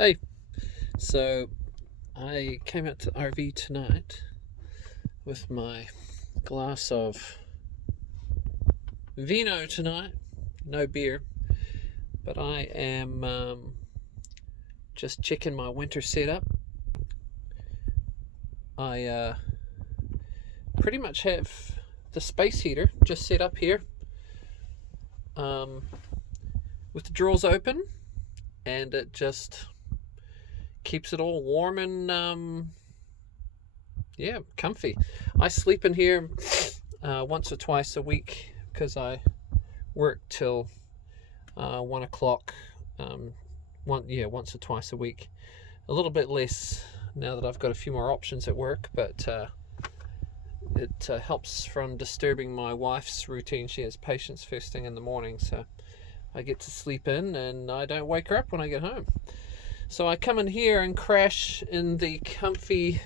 Hey, so I came out to the RV tonight with my glass of vino tonight. No beer, but I am just checking my winter setup. I pretty much have the space heater just set up here with the drawers open, and it just keeps it all warm and comfy. I sleep in here once or twice a week because I work till 1 o'clock. Once or twice a week. A little bit less now that I've got a few more options at work, but it helps from disturbing my wife's routine. She has patients first thing in the morning, so I get to sleep in and I don't wake her up when I get home. So I come in here and crash in the comfy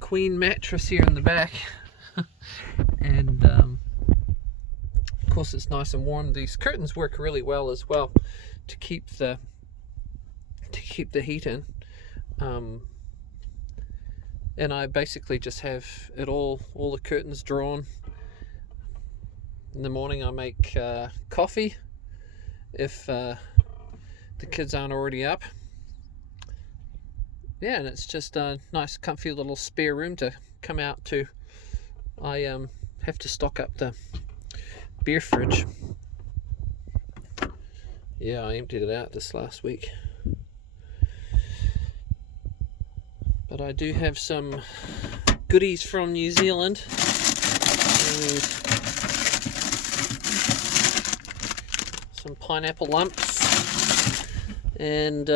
queen mattress here in the back. And of course it's nice and warm. These curtains work really well as well to keep the heat in. And I basically just have it all the curtains drawn. In the morning I make coffee if the kids aren't already up. Yeah, and it's just a nice comfy little spare room to come out to. I have to stock up the beer fridge. Yeah, I emptied it out this last week. But I do have some goodies from New Zealand. Some pineapple lumps and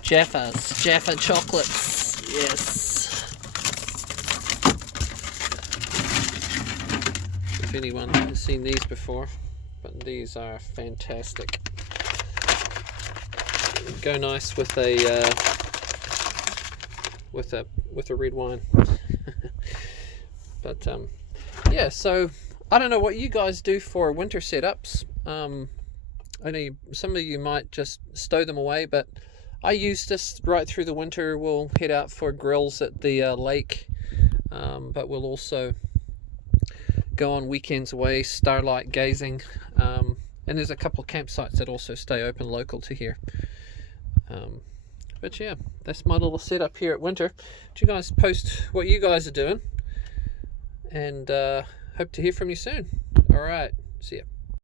Jaffa chocolates. Yes. If anyone has seen these before, but these are fantastic. Go nice with a red wine. But yeah, so I don't know what you guys do for winter setups. I know some of you might just stow them away, but I use this right through the winter. We'll head out for grills at the lake, but we'll also go on weekends away starlight gazing, and there's a couple of campsites that also stay open local to here. But yeah, that's my little setup here at winter. Do you guys post what you guys are doing, and hope to hear from you soon. All right, see ya.